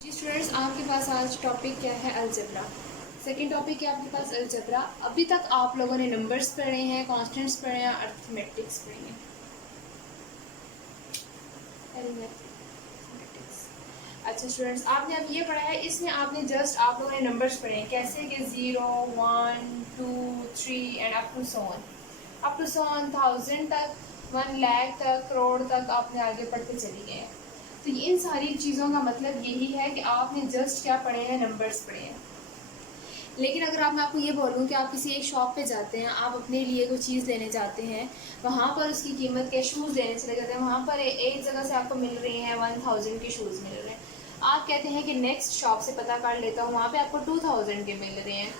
जी students, आपके पास आज topic क्या है? अलजेब्रा। सेकंड टॉपिक है आपके पास अलजेब्रा। अभी तक आप लोगों ने नंबर्स पढ़े हैं, कांस्टेंट्स पढ़े हैं, अर्थमेटिक्स पढ़े हैं। अरिथमेटिक्स। अच्छा स्टूडेंट्स, आपने अब ये पढ़ा है, इसमें आपने जस्ट आप लोगों ने नंबर्स पढ़े हैं कैसे कि 0 1 2 3 and up to so on, 1000 तक, 1 लाख तक, करोड़ तक आपने आगे पढ़ते चली गए हैं। तो इन सारी चीज़ों का मतलब यही है कि आपने जस्ट क्या पढ़े हैं? नंबर्स पढ़े हैं। लेकिन अगर मैं आपको ये बोलूँ कि आप किसी एक शॉप पे जाते हैं, आप अपने लिए कोई चीज़ लेने जाते हैं, वहाँ पर उसकी कीमत के शूज़ लेने चले जाते हैं, वहाँ पर एक जगह से आपको मिल रही हैं 1000 के शूज़ मिल रहे हैं। आप कहते हैं कि नेक्स्ट शॉप से पता कर लेता हूँ, वहाँ पे आपको 2000 के मिल रहे हैं।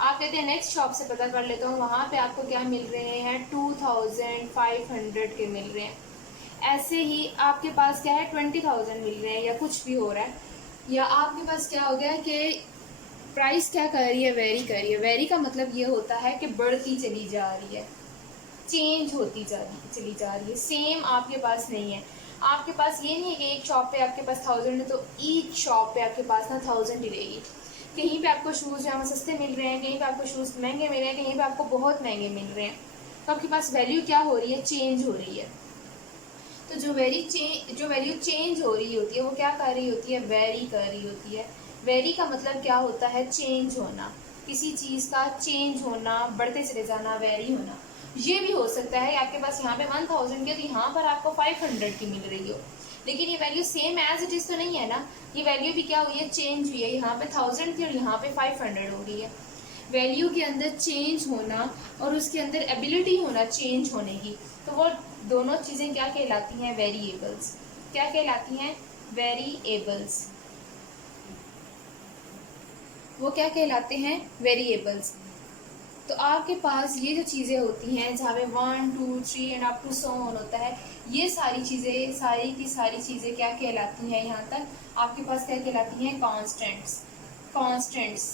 आप कहते हैं नेक्स्ट शॉप से पता कर लेता हूँ, वहाँ पे आपको क्या मिल रहे हैं? 2500 के मिल रहे हैं। ऐसे ही आपके पास क्या है? 20,000 मिल रहे हैं या कुछ भी हो रहा है, या आपके पास क्या हो गया कि प्राइस क्या कर रही है? वेरी कर रही है। वेरी का मतलब ये होता है कि बढ़ती चली जा रही है, चेंज होती चली जा रही है, सेम आपके पास नहीं है। आपके पास ये नहीं है कि एक शॉप पे आपके पास 1000 है तो ईच शॉप पे आपके पास ना 1000 ही रहेगी। कहीं पे आपको शूज़ जहाँ सस्ते मिल रहे हैं, कहीं पे आपको शूज़ महंगे मिल रहे हैं, कहीं पे आपको बहुत महंगे मिल रहे हैं। तो आपके पास वैल्यू क्या हो रही है? चेंज हो रही है। तो जो वैल्यू चेंज हो रही होती है वो क्या कर रही होती है? वेरी कर रही होती है। वेरी का मतलब क्या होता है? चेंज होना, किसी चीज़ का चेंज होना, बढ़ते चले जाना, वेरी होना। ये भी हो सकता है आपके पास यहाँ पे 1000 की, तो यहाँ पर आपको 500 की मिल रही हो, लेकिन ये value same as it is तो नहीं है ना। ये वैल्यू भी क्या हुई है? चेंज हुई है। यहाँ पे 1000 थी और यहाँ पे 500 हो गई है। वैल्यू के अंदर चेंज होना और उसके अंदर एबिलिटी होना चेंज होने की, तो वो दोनों चीज़ें क्या कहलाती हैं? वेरिएबल्स। क्या कहलाती हैं? वेरिएबल्स। वो क्या कहलाते हैं? वेरिएबल्स। तो आपके पास ये जो चीज़ें होती हैं जहाँ पे 1 2 3 and up to so on होता है, ये सारी चीज़ें, सारी की सारी चीज़ें क्या कहलाती हैं? यहाँ तक आपके पास क्या कहलाती हैं? कॉन्स्टेंट्स। कॉन्स्टेंट्स।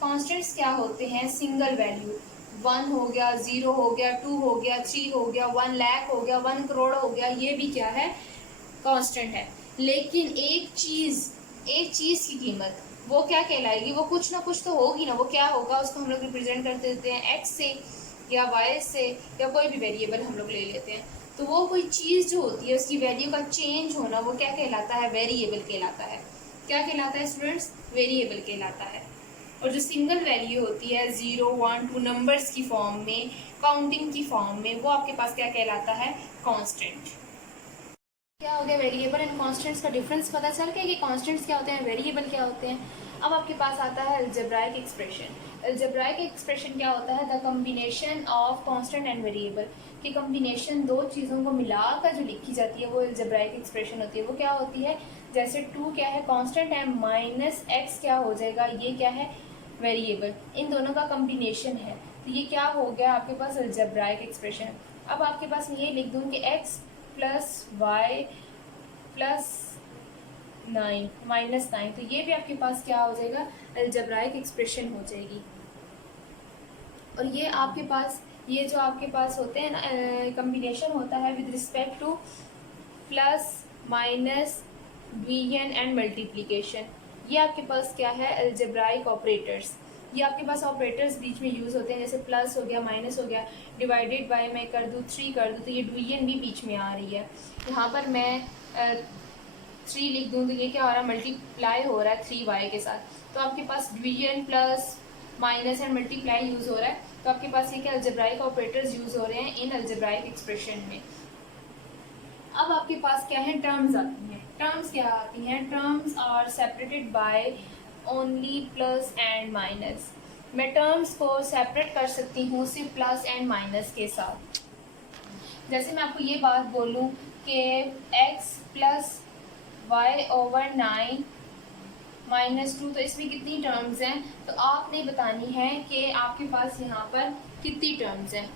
कॉन्स्टेंट्स क्या होते हैं? Single value. 1 हो गया, 0 हो गया, 2 हो गया, 3 हो गया, 1 लाख हो गया, 1 करोड़ हो गया, ये भी क्या है? कांस्टेंट है। लेकिन एक चीज़ की कीमत वो क्या कहलाएगी? वो कुछ ना कुछ तो होगी ना। वो क्या होगा? उसको हम लोग रिप्रेजेंट कर देते हैं एक्स से या वाई से, या कोई भी वेरिएबल हम लोग ले लेते हैं। तो वो कोई चीज़ जो होती है उसकी वैल्यू का चेंज होना, वो क्या कहलाता है? वेरिएबल कहलाता है। क्या कहलाता है स्टूडेंट्स? वेरिएबल कहलाता है। और जो सिंगल वैल्यू होती है 0 1 2 नंबर्स की फॉर्म में, काउंटिंग की फॉर्म में, वो आपके पास क्या कहलाता है? कांस्टेंट। क्या हो गया? वेरिएबल एंड कांस्टेंट्स का डिफरेंस पता चल गया कि कांस्टेंट्स क्या होते हैं, वेरिएबल क्या होते हैं। अब आपके पास आता है अलजेब्राइक एक्सप्रेशन। अलजेब्राइक एक्सप्रेशन क्या होता है? The combination of constant and variable की कम्बिनेशन, दो चीज़ों को मिलाकर जो लिखी जाती है वो अलजेब्राइक एक्सप्रेशन होती है। वो क्या होती है? जैसे 2 क्या है? कांस्टेंट है, माइनस एक्स क्या हो जाएगा? ये क्या है? वेरिएबल। इन दोनों का कम्बिनेशन है, तो ये क्या हो गया आपके पास? Algebraic expression. अब आपके पास मैं ये लिख दूँ कि x plus y plus 9 minus 9, तो ये भी आपके पास क्या हो जाएगा? अलजेब्राइक एक्सप्रेशन हो जाएगी। और ये आपके पास, ये जो आपके पास होते हैं ना, कम्बिनेशन होता है with respect two plus minus division and multiplication, ये आपके पास क्या है? Algebraic operators. ये आपके पास ऑपरेटर्स बीच में यूज़ होते हैं, जैसे प्लस हो गया, माइनस हो गया, डिवाइडेड बाय मैं कर दूँ 3 कर दूँ, तो ये डिवीजन भी बीच में आ रही है। यहाँ पर मैं 3 लिख दूँ तो ये क्या हो रहा है? मल्टीप्लाई हो रहा है 3y के साथ। तो आपके पास division plus minus and multiply use हो रहा है, तो आपके पास ये क्या? अलजेब्राइक ऑपरेटर्स यूज़ हो रहे हैं इन अलजेब्राइक एक्सप्रेशन में। अब आपके पास क्या है? टर्म्स आती हैं। टर्म्स क्या आती हैं? Terms are separated by only plus and minus. मैं टर्म्स को सेपरेट कर सकती हूँ सिर्फ प्लस एंड माइनस के साथ। जैसे मैं आपको ये बात बोलूँ कि x plus y over 9 minus 2, तो इसमें कितनी टर्म्स हैं? तो आपने बतानी है कि आपके पास यहाँ पर कितनी टर्म्स हैं।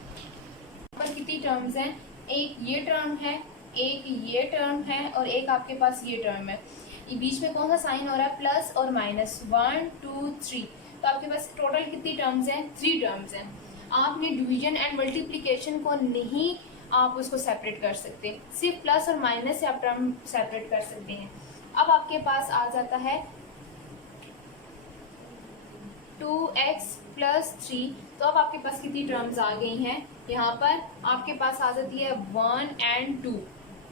पर कितनी टर्म्स हैं? एक ये टर्म है, एक ये टर्म है, और एक आपके पास ये टर्म है। ये बीच में कौन सा साइन हो रहा है? प्लस और माइनस, 1 2 3। तो आपके पास टोटल कितनी टर्म्स हैं? 3 टर्म्स हैं। आपने डिवीजन एंड मल्टीप्लिकेशन को नहीं आप उसको सेपरेट कर सकते, सिर्फ प्लस और माइनस से आप टर्म सेपरेट कर सकते हैं। अब आपके पास आ जाता है 2x प्लस 3। तो अब आपके पास कितनी टर्म्स आ गई हैं? यहाँ पर आपके पास आ जाती है 1 एंड 2।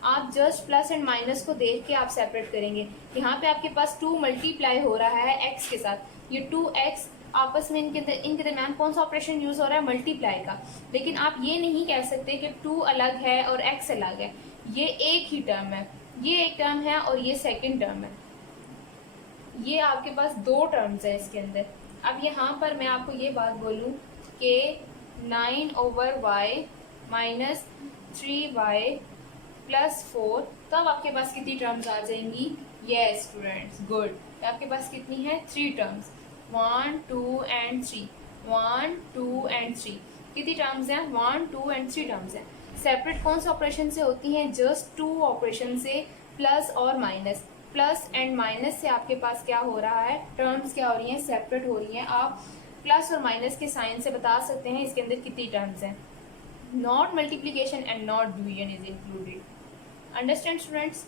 आप जस्ट प्लस एंड माइनस को देख के आप सेपरेट करेंगे। यहाँ पे आपके पास 2 मल्टीप्लाई हो रहा है x के साथ। ये 2x आपस में इनके दरम्यान कौन सा ऑपरेशन यूज हो रहा है? मल्टीप्लाई का। लेकिन आप ये नहीं कह सकते कि 2 अलग है और x अलग है। ये एक ही टर्म है, ये एक टर्म है और ये सेकेंड टर्म है। ये आपके पास 2 टर्म्स है इसके अंदर। अब यहाँ पर मैं आपको ये बात बोलूँ कि 9/y माइनस 3y प्लस 4, तब आपके पास कितनी टर्म्स आ जाएंगी? Yes students, good. आपके पास कितनी है? 3 टर्म्स, 1 2 एंड 3, 1 2 एंड 3। कितनी टर्म्स हैं? 1 2 एंड 3 टर्म्स हैं। सेपरेट कौन से ऑपरेशन से होती हैं? जस्ट 2 ऑपरेशन से, प्लस और माइनस। प्लस एंड माइनस से आपके पास क्या हो रहा है? टर्म्स क्या हो रही हैं? सेपरेट हो रही हैं। आप प्लस और माइनस के साइन से बता सकते हैं इसके अंदर कितनी टर्म्स हैं। Not multiplication and not division is included. Understand students?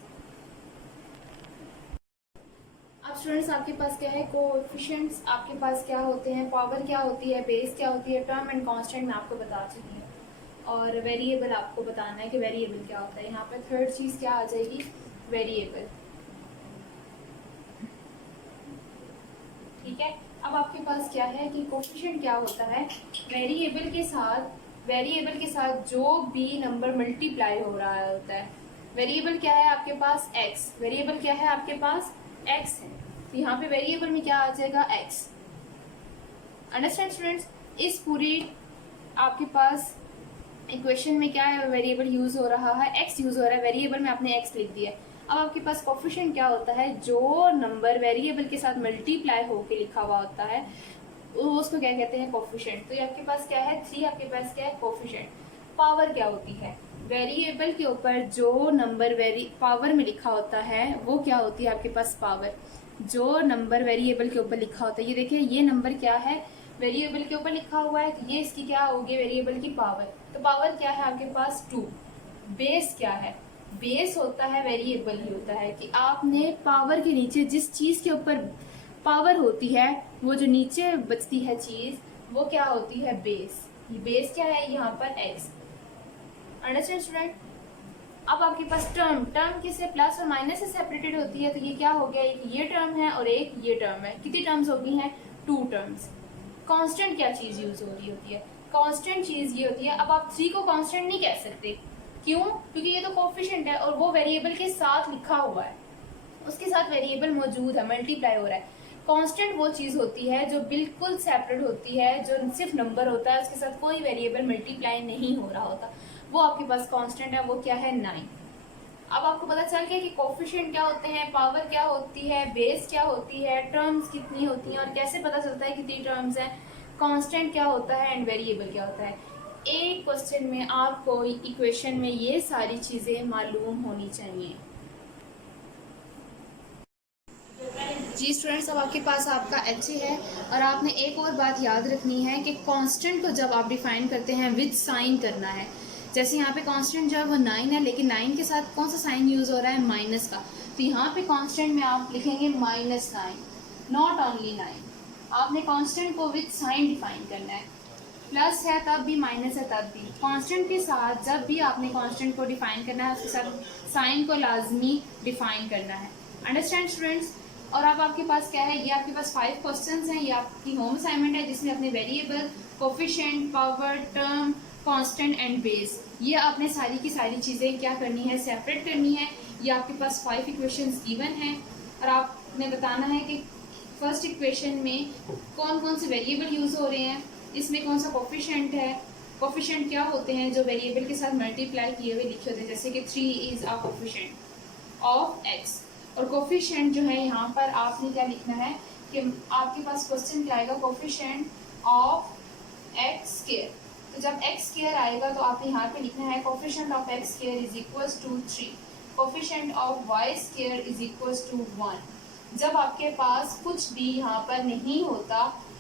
अब स्टूडेंट्स आपके पास क्या है? कोएफिशिएंट्स आपके पास क्या होते हैं? पावर क्या होती है? बेस क्या होती है? टर्म एंड कांस्टेंट मैं आपको बता चुकी हूँ। और वेरिएबल आपको बताना है कि वेरिएबल क्या होता है। यहाँ पर थर्ड चीज़ क्या आ जाएगी? वेरिएबल। ठीक है। अब आपके पास क्या है कि कोएफिशिएंट क्या होता है? वेरिएबल के साथ जो भी नंबर मल्टीप्लाई हो रहा होता है। वेरिएबल क्या है आपके पास? x। वेरिएबल क्या है आपके पास? x है। तो यहाँ पे वेरिएबल में क्या आ जाएगा? x। Understand students? इस पूरी आपके पास इक्वेशन में क्या है? वेरिएबल यूज हो रहा है, x यूज हो रहा है। वेरिएबल में आपने x लिख दिया। अब आपके पास कोएफिशिएंट क्या होता है? जो नंबर वेरिएबल के साथ मल्टीप्लाई होके लिखा हुआ होता है उसको क्या कहते हैं? कोएफिशिएंट। तो ये आपके पास क्या है? 3 आपके पास क्या है? कोएफिशिएंट। पावर क्या होती है? वेरिएबल के ऊपर जो नंबर पावर में लिखा होता है वो क्या होती है आपके पास? पावर। जो नंबर वेरिएबल के ऊपर लिखा होता है, ये देखिए ये नंबर क्या है? वेरिएबल के ऊपर लिखा हुआ है, तो ये इसकी क्या होगी? वेरिएबल की पावर। तो पावर क्या है आपके पास? 2। बेस क्या है? बेस होता है, वेरिएबल ही होता है कि आपने पावर के नीचे जिस चीज के ऊपर पावर होती है वो जो नीचे बचती है चीज वो क्या होती है? बेस। ये बेस क्या है? यहाँ पर x। Understand student? अब आपके पास टर्म किससे? प्लस और माइनस से सेपरेटेड होती है। तो ये क्या हो गया? एक ये टर्म है और एक ये टर्म है। कितनी टर्म्स हो गई हैं? 2 टर्म्स। कांस्टेंट क्या चीज यूज हो रही होती है? कांस्टेंट चीज ये होती है। अब आप 3 को कांस्टेंट नहीं कह सकते। क्यों? क्योंकि ये तो कोएफिशिएंट है और वो वेरिएबल के साथ लिखा हुआ है, उसके साथ वेरिएबल मौजूद है, मल्टीप्लाई हो रहा है। कांस्टेंट वो चीज होती है जो बिल्कुल सेपरेट होती है, जो सिर्फ नंबर होता है, उसके साथ कोई वेरिएबल मल्टीप्लाई नहीं हो रहा होता, वो आपके पास कांस्टेंट है। वो क्या है? 9। अब आपको पता चल गया कि कोएफिशिएंट क्या होते हैं, पावर क्या होती है, बेस क्या होती है, टर्म्स कितनी होती हैं और कैसे पता चलता है कितनी टर्म्स हैं, कांस्टेंट क्या होता है एंड वेरिएबल क्या होता है। एक क्वेश्चन में आपको इक्वेशन में ये सारी चीजें मालूम होनी चाहिए। जी स्टूडेंट्स, अब आपके पास आपका HA है और आपने एक और बात याद रखनी है कि कांस्टेंट को जब आप डिफाइन करते हैं विद साइन करना है। जैसे यहाँ पे कांस्टेंट जो है वो 9 है, लेकिन 9 के साथ कौन सा साइन यूज हो रहा है? माइनस का। तो यहाँ पे कांस्टेंट में आप लिखेंगे -9, नॉट ओनली 9। आपने कांस्टेंट को विद साइन डिफाइन करना है। प्लस है तब भी, माइनस है तब भी। कांस्टेंट के साथ जब भी आपने कांस्टेंट को डिफाइन करना है उसके साथ साइन को लाजमी डिफाइन करना है। Understand students? और अब आपके पास क्या है? ये आपके पास 5 क्वेश्चंस हैं। ये आपकी होम असाइनमेंट है जिसमें अपने variable, coefficient, power, term, constant and base, ये आपने सारी की सारी चीज़ें क्या करनी है? सेपरेट करनी है। ये आपके पास 5 इक्वेशंस गिवन हैं और आपने बताना है कि फर्स्ट इक्वेशन में कौन कौन से वेरिएबल यूज़ हो रहे हैं, इसमें कौन सा कोएफिशिएंट है, कोएफिशिएंट क्या होते हैं जो वेरिएबल के साथ मल्टीप्लाई किए हुए लिखे होते हैं, जैसे कि 3 is a coefficient of x। और कोएफिशिएंट जो है यहाँ पर आपने क्या लिखना है कि आपके पास क्वेश्चन क्या आएगा? Coefficient of x square. तो जब x स्क्वायर आएगा तो आपने यहाँ पे लिखना है coefficient of x square is equals to 3, coefficient of y square is equals to 1। जब आपके पास कुछ भी यहाँ पर नहीं होता,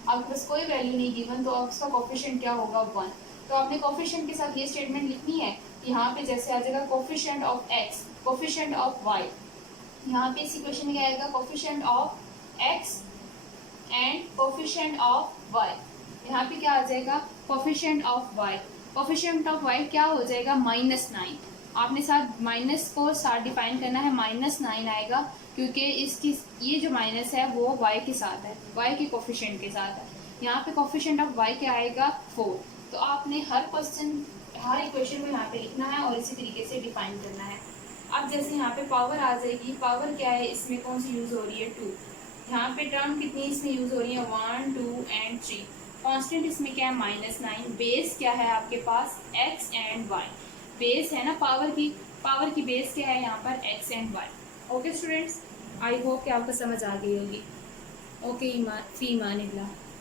आपके पास कोई वैल्यू नहीं गिवन, तो उसका कोएफिशिएंट क्या होगा? 1। तो आपने कोएफिशिएंट के साथ ये स्टेटमेंट लिखनी है। यहाँ पे जैसे आ जाएगा coefficient of x, coefficient of y, यहाँ पे इसी क्वेश्चन में क्या आएगा, coefficient of x and coefficient of y। यहाँ पे क्या आ जाएगा, coefficient of y। Coefficient of y क्या हो जाएगा, -9। आपने साथ माइनस को साथ डिफाइन करना है, -9 आएगा क्योंकि इसकी ये जो माइनस है वो y के साथ है, y के कोफिशिएंट के साथ है। यहाँ पे कोफिशिएंट ऑफ y क्या आएगा, 4। तो आपने हर क्वेश्चन हर इक्वेशन में यहाँ पे लिखना है और इसी तरीके से डिफाइन करना है। अब जैसे यहाँ पे पावर आ जाएगी, पावर क्या है, इसमें कौन सी यूज़ हो रही है, 2। यहाँ पे टर्म कितनी इसमें यूज़ हो रही है, 1 2 एंड 3। कांस्टेंट इसमें क्या है, -9। बेस क्या है आपके पास, x एंड y। बेस है ना पावर की बेस क्या है यहाँ पर, x and y। Okay students, I hope कि आपको समझ आ गई होगी। ओके, फ़ी ईमान अल्लाह।